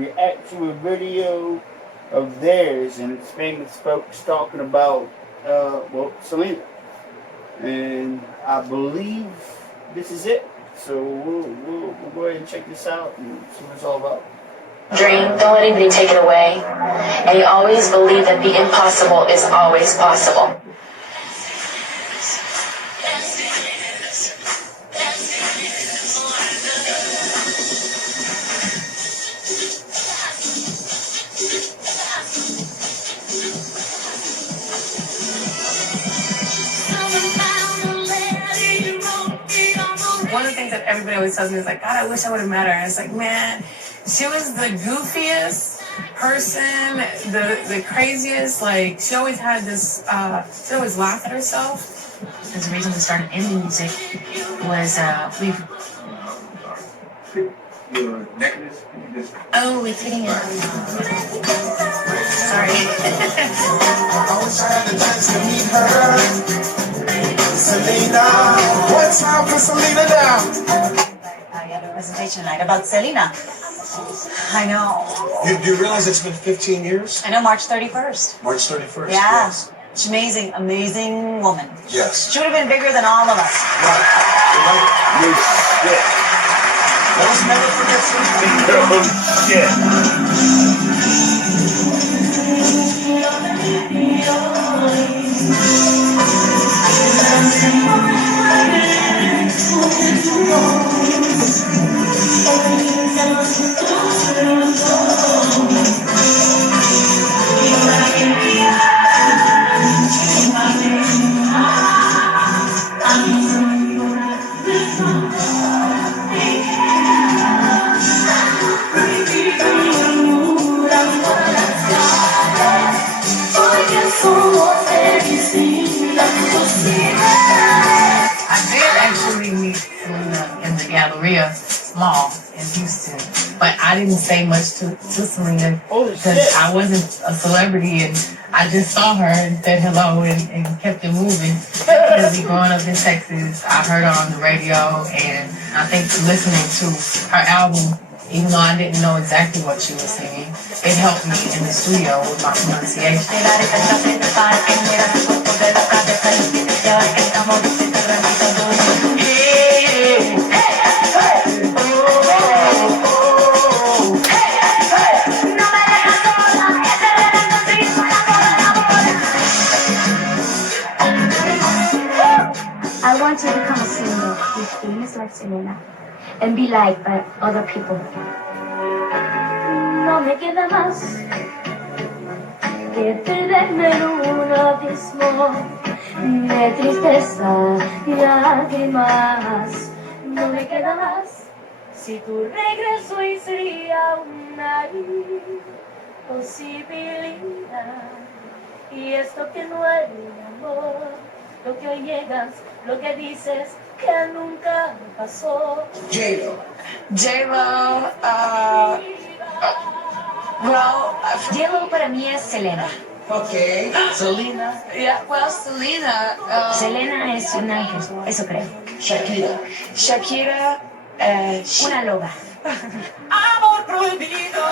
React to a video of theirs, and it's famous folks talking about, Selena. And I believe this is it. So we'll go ahead and check this out and see what it's all about. Dream, don't let anybody take it away. And you always believe that the impossible is always possible. One of the things that everybody always tells me is like, God, I wish I would have met her. And it's like, man, she was the goofiest person, the craziest. Like, she always had this, she always laughed at herself. Because the reason we started indie music was Your necklace? Oh, it's getting it. Sorry. I wish I had the chance to meet her. Selena. One time for Selena now. I had a presentation tonight about Selena. I know. You realize it's been 15 years? I know, March 31st. March 31st, Yeah. yes. She's amazing, amazing woman. Yes. She would have been bigger than all of us. Right. You're right. No shit. Let's never forget Selena. No shit. I did actually meet Selena in the Galleria Mall in Houston, but I didn't say much to Selena Holy because shit. I wasn't a celebrity, and I just saw her and said hello and kept it moving. Because growing up in Texas, I heard her on the radio, and I think listening to her album, even though I didn't know exactly what she was singing, it helped me in the studio with my pronunciation. I want to become a singer who's famous like Selena and be liked by other people. No me queda más que perderme en un abismo de tristeza y lágrimas. No me queda más si tu regreso y sería una posibilidad. Y esto que no es amor, lo que hoy llegas, lo que dices que nunca pasó. J-Lo. J-Lo para mí es Selena. Okay. Selena. Yeah, well, Selena. Selena es un ángel, eso creo. Shakira. Una loba. Amor prohibido.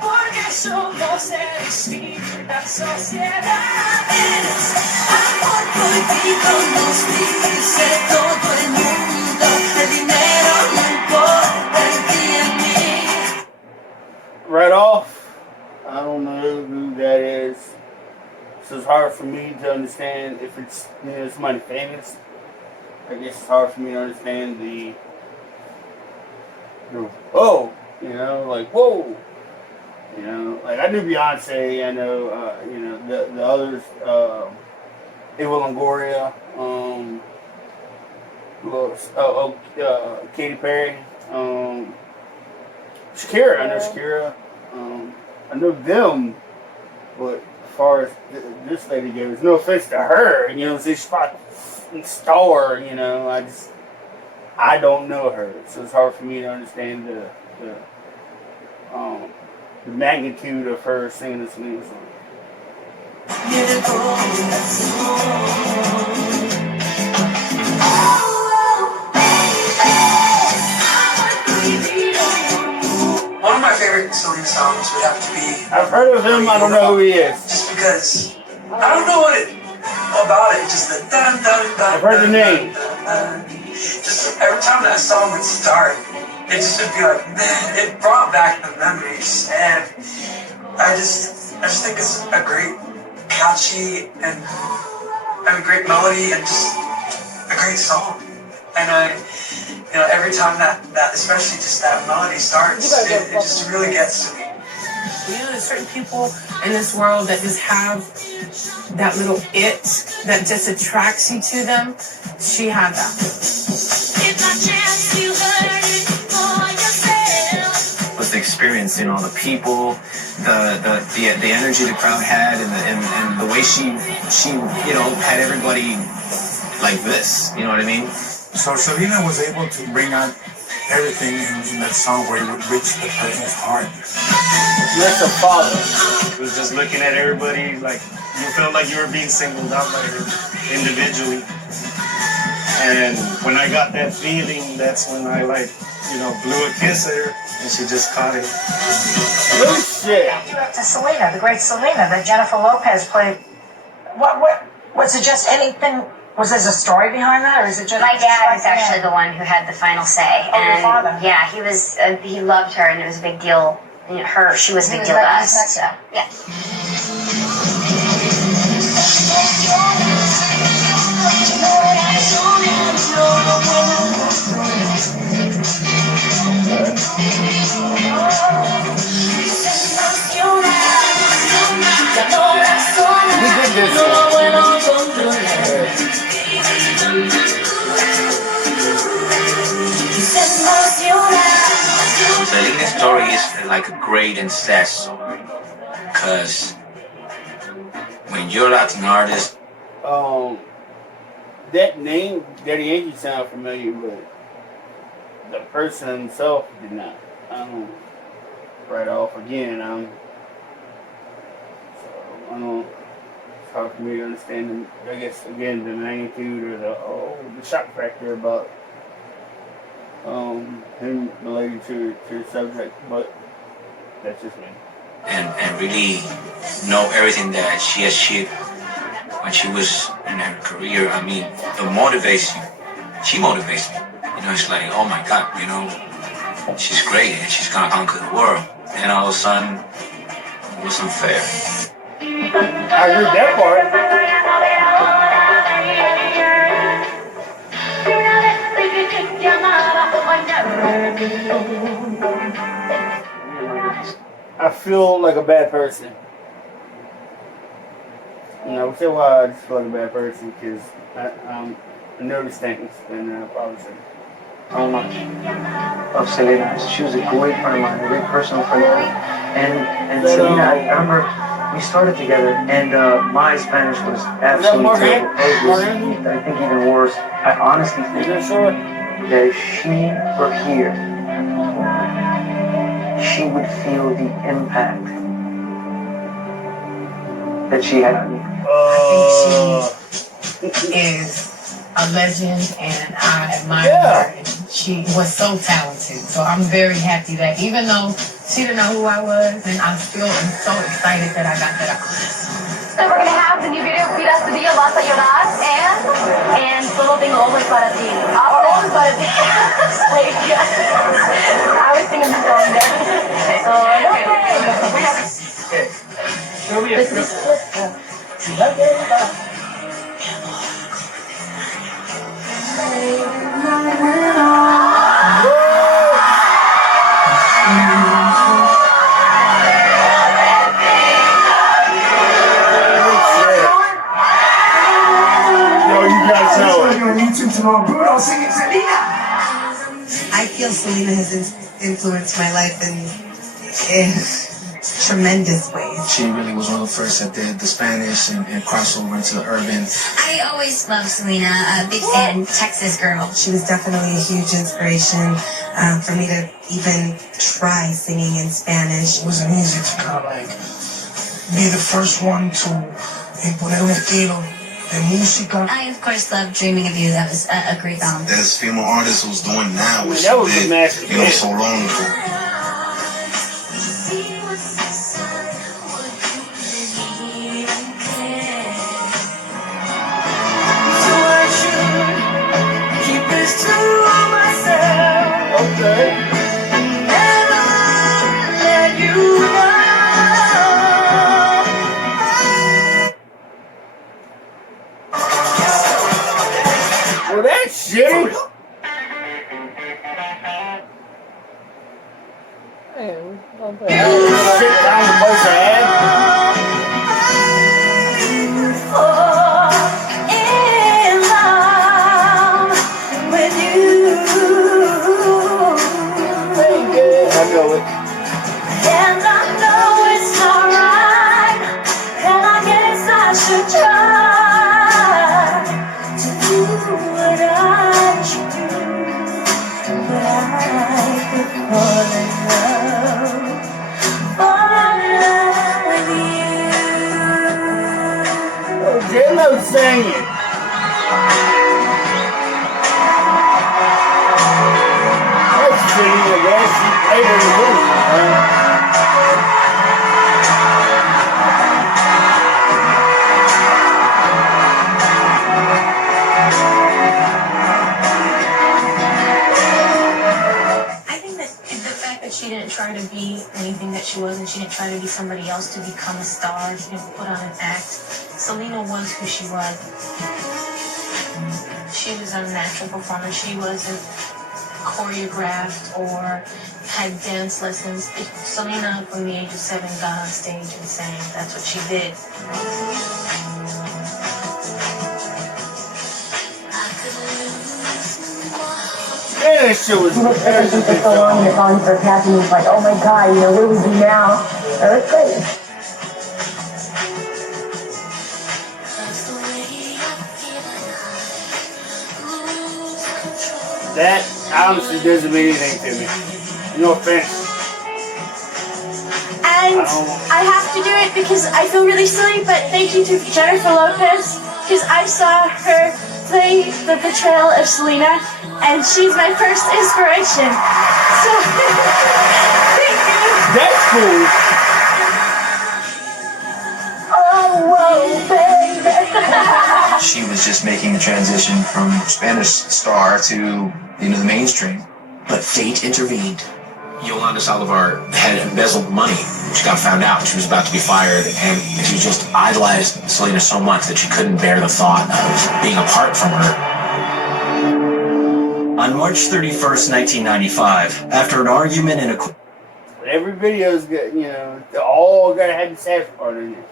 Porque somos de distintas sociedades. Amor prohibido nos dice todo el mundo. El dinero no importa en ti y en mí. Right off, I don't know who that is. So it's hard for me to understand if it's, somebody famous. I guess it's hard for me to understand the oh, like whoa. Like I knew Beyonce, I know, the others, Ava Longoria, Katy Perry, Shakira, I know Shakira, I know them, but as far as this lady goes, no offense to her, she's probably a star, I don't know her, so it's hard for me to understand the magnitude of her singing the Selena song. One of my favorite Selena songs would have to be I've heard of him. I don't know who he is. just because I don't know what it about it. Just the dun dun dun. I've heard the name. Just every time that song would start, it just would be like, man, it brought back the memories, and I just think it's a great, catchy, and a great melody, and just a great song. And every time that especially just that melody starts, it just really gets to me. There's certain people in this world that just have that little it that just attracts you to them. She had that. Was the experience, the people, the energy the crowd had, and the way she had everybody like this. You know what I mean? So Selena was able to bring out everything in that song where it would reach the person's heart. That's a father. It was just looking at everybody like you felt like you were being singled out by her individually. And when I got that feeling, that's when I blew a kiss at her, and she just caught it. No shit. To Selena, the great Selena that Jennifer Lopez played. What was it? Just anything? Was there a story behind that, or is it just? My dad was actually the one who had the final say, Oh, your father. yeah, he was. He loved her, and it was a big deal. She was a big deal to us. So yeah. We did this one. Selena's story is like a great and sad story, because when you're a Latin artist, that name, Daddy Yankee, sound familiar, but the person himself did not. Right off again. So I don't. It's hard for me to understand. I guess again the magnitude or the shock factor about him related to the subject, but that's just me. and really know everything that she achieved when she was in her career. I mean, it motivates you. She motivates me. It's like, oh my God, she's great and she's gonna conquer the world. And all of a sudden, it was unfair. I heard that part. I feel like a bad person. I would say why I just feel like a bad person, because I noticed things and I probably shouldn't. How much of Selena. She was a great friend of mine, a great personal friend of mine. And Selena, I remember we started together, and my Spanish was absolutely terrible. Hers was, I think, even worse. I honestly think that if she were here, she would feel the impact that she had on me. I think she is a legend, and I admire her. And she was so talented. So I'm very happy that even though she didn't know who I was, and I still am so excited that I got that opportunity. So we're gonna have the new video, Pidas tu Día Vas a Llorar, and Solo Tengo Ojos para Ti. Ojos para Ti. I was singing the song there. So, I feel Selena has influenced my life in tremendous ways. She really was one of the first that did the Spanish and crossover into the urban. I always loved Selena, a big fan, Texas girl. She was definitely a huge inspiration for me to even try singing in Spanish. It wasn't easy to kind of like be the first one to imponer un estilo de música. I, of course, love Dreaming of You. That was a great song. There's female artists who's doing now, which that was she a did, massive hit. so long ago. Okay. Well, that's shitty. Shit down the most I I know it. And I know it's not right, and I guess I should try to do what I should do, but I could fall in love with you. Oh, J-Lo singing. That's shitty, I guess. She played her in the movie, huh? I think that the fact that she didn't try to be anything that she wasn't, she didn't try to be somebody else to become a star, she didn't put on an act. Selena was who she was. She was a natural performer. She wasn't choreographed or had dance lessons. Selena, from the age of 7, got on stage and sang. That's what she did. Yeah, that shit was It's just so long and it finally starts happening. It's like, oh my god, what do we do now? So it's great. That honestly doesn't mean anything to me. No offense. And I have to do it because I feel really silly, but thank you to Jennifer Lopez, because I saw her play the portrayal of Selena, and she's my first inspiration. So, thank you. That's cool. Oh, whoa, baby. She was just making the transition from Spanish star to, the mainstream. But fate intervened. Yolanda Saldivar had embezzled money. She got found out. She was about to be fired, and she just idolized Selena so much that she couldn't bear the thought of being apart from her. On March 31st, 1995, after an argument in a... Every video's got, they all gotta have the sad part in it.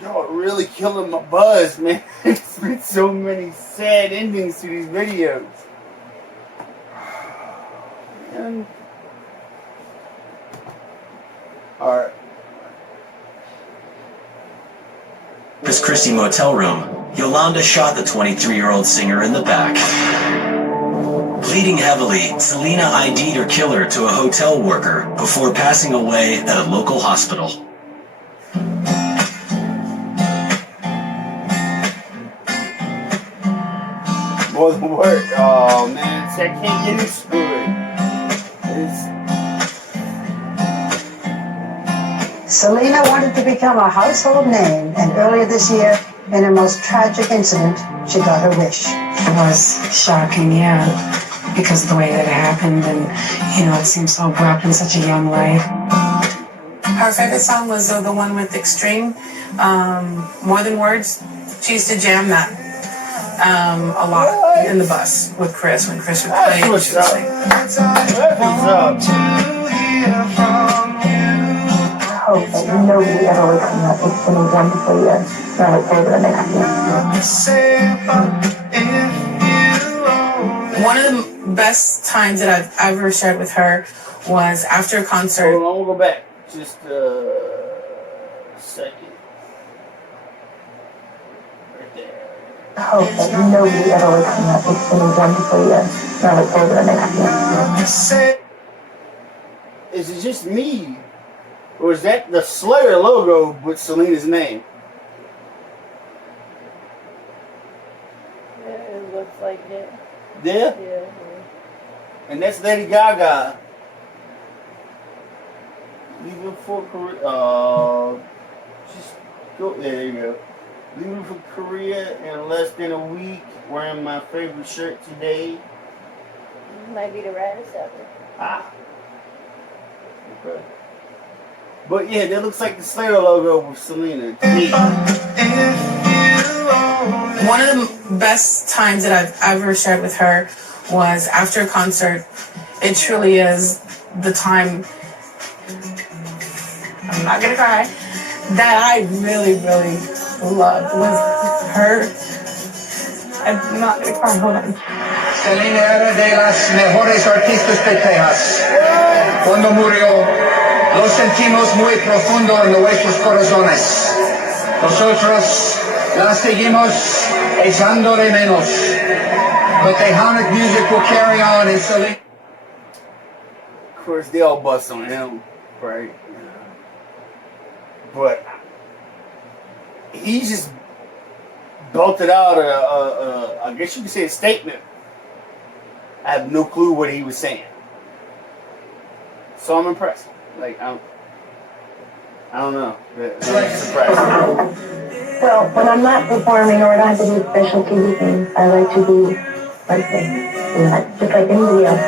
Y'all are really killing my buzz, man. There's been so many sad endings to these videos. And alright. This Christie motel room, Yolanda shot the 23-year-old singer in the back. Bleeding heavily, Selena ID'd her killer to a hotel worker before passing away at a local hospital. More than work. Oh man, I can't get into it. Selena wanted to become a household name, and earlier this year, in her most tragic incident, she got her wish. It was shocking, yeah, because of the way that it happened, and, it seemed so abrupt in such a young life. Her favorite song was the one with Extreme, More Than Words. She used to jam that a lot in the bus with Chris, when Chris would play. That's what's up. That's what's up. Hope that nobody ever wakes me up. It's been a wonderful year. And I look forward to the next year. One of the best times that I've ever shared with her was after a concert. Hold on, we'll go back. Just a second. Right there. I hope that nobody ever wakes me up. It's been a wonderful year. And I look forward to the next year. Is it just me? Or is that the Slayer logo with Selena's name? Yeah, it looks like it. Yeah? Yeah. And that's Lady Gaga. Leaving for Korea. Just go. There you go. Leaving for Korea in less than a week. Wearing my favorite shirt today. Might be the raddest ever. Ah. Okay. But yeah, that looks like the Slayer logo with Selena to me. One of the best times that I've ever shared with her was after a concert. It truly is the time, I'm not gonna cry, that I really, really loved was her. I'm not gonna cry, hold on. Selena era de las mejores artistas de Texas. Cuando murió, lo sentimos muy profundo en nuestros corazones. Nosotros la seguimos echando de menos. But Tejanic music will carry on in Selena. Of course, they all bust on him, right? But he just belted out I guess you could say a statement. I have no clue what he was saying. So I'm impressed. Like, I don't know. It's surprising. Well, when I'm not performing or when I have to do special TV things, I like to do like this, just like anybody else.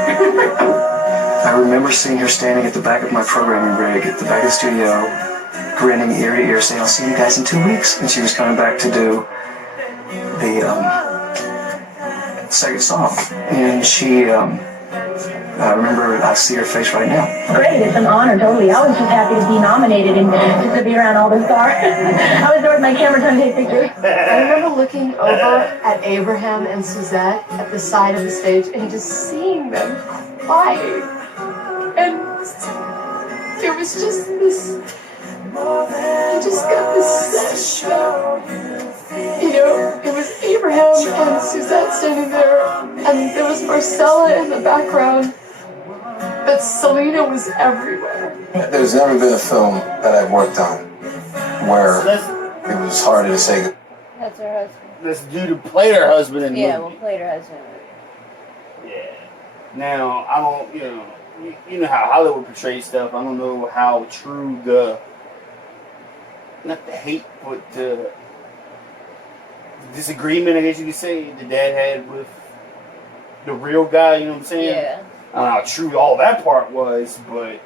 I remember seeing her standing at the back of my programming rig at the back of the studio, grinning ear to ear, saying, "I'll see you guys in 2 weeks." And she was coming back to do the second song. And she, I remember, I see her face right now. Great, it's an honor, totally. I was just happy to be nominated and just to be around all the stars. I was there with my camera trying to take pictures. I remember looking over at Abraham and Suzette at the side of the stage and just seeing them crying. And it was just this, I just got this sense that, you know, it was Abraham and Suzette standing there, and there was Marcella in the background, but Selena was everywhere. There's never been a film that I've worked on where it was harder to say goodbye. That's her husband. This dude who played her husband in the Yeah, movie. well, played her husband. Yeah. Now, I don't, you know how Hollywood portrays stuff. I don't know how true not the hate, but the disagreement, I guess you could say, the dad had with the real guy, you know what I'm saying? Yeah. I don't know how true all that part was, but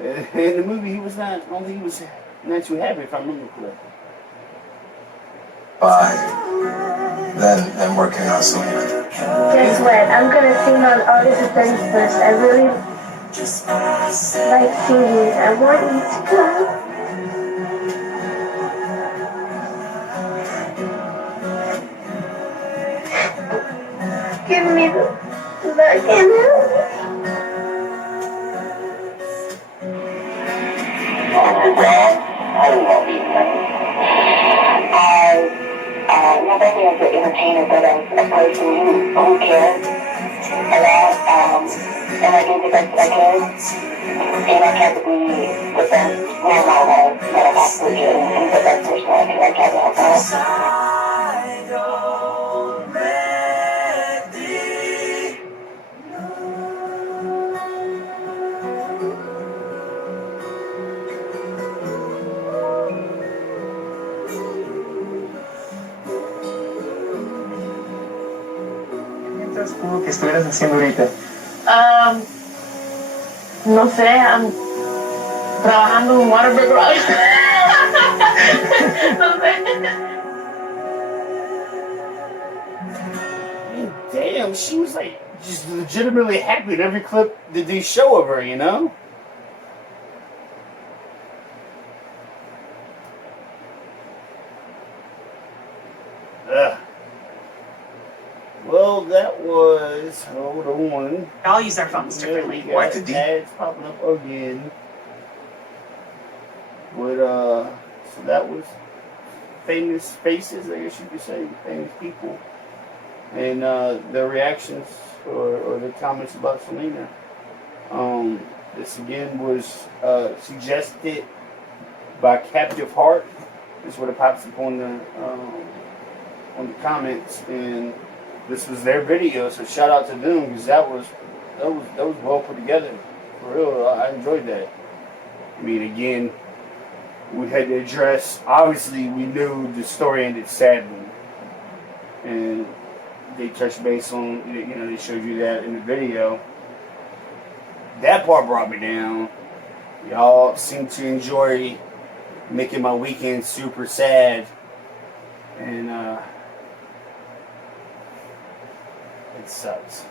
in the movie, he was not, I don't think he was not too happy, if I remember correctly. Than working on Selena. Guess what? I'm gonna sing on August 31st. I really like singing. I want you to come. Give me the look in it. Not only as an entertainer, but as a person who cares a lot, and I did the best I could, and I tried to be the best role model that I possibly could, and the best person I could. I tried to help out. ¿Qué estuvieras haciendo ahorita? No sé, trabajando en un waterberg garage. No sé. Damn, she was like just legitimately happy in every clip that they show of her, you know? Ugh. Well, that was, hold on. We all use our phones differently. What the ads popping up again. But, so that was famous faces, I guess you could say, famous people. And their reactions or their comments about Selena. This again was suggested by Captive Heart. This is what it pops up on the comments, and this was their video. So shout out to them, because that was well put together. For real, I enjoyed that. I mean, again, we had to address. Obviously, we knew the story ended sadly, and they touched base on. They showed you that in the video. That part brought me down. Y'all seem to enjoy making my weekend super sad, and it sucks.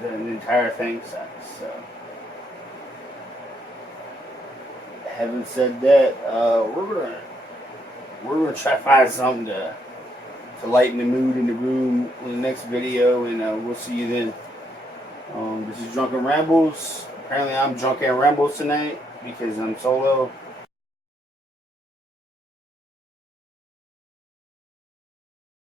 The entire thing sucks. So, having said that, we're gonna try to find something to lighten the mood in the room in the next video, and we'll see you then. This is Drunken Rambles. Apparently, I'm drunk and rambles tonight because I'm solo.